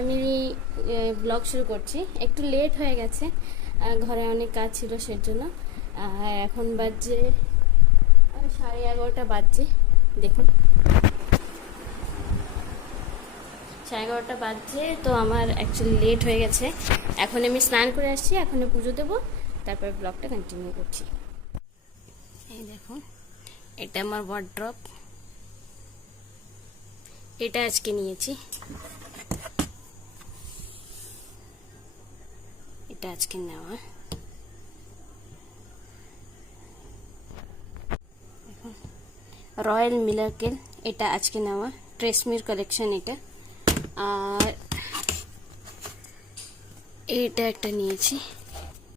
আমি ব্লগ শুরু করছি। একটু লেট হয়ে গেছে, ঘরে অনেক কাজ ছিল সেজন্য। এখন বাজে 11:30 বাজছে। দেখুন 11:30 বাজছে, তো আমার অ্যাকচুয়ালি লেট হয়ে গেছে। এখন আমি স্নান করে আসছি, এখন পুজো দেবো, তারপর ব্লগটা কন্টিনিউ করছি। এই দেখুন, এটা আমার ওয়ার্ড্রপ, এটা আজকে নিয়েছি, এটা আজকে নেওয়া। রয়্যাল মিরাকেল, এটা আজকে নেওয়া, ট্রেসমির কালেকশন এটা। আর এটা একটা নিয়েছি,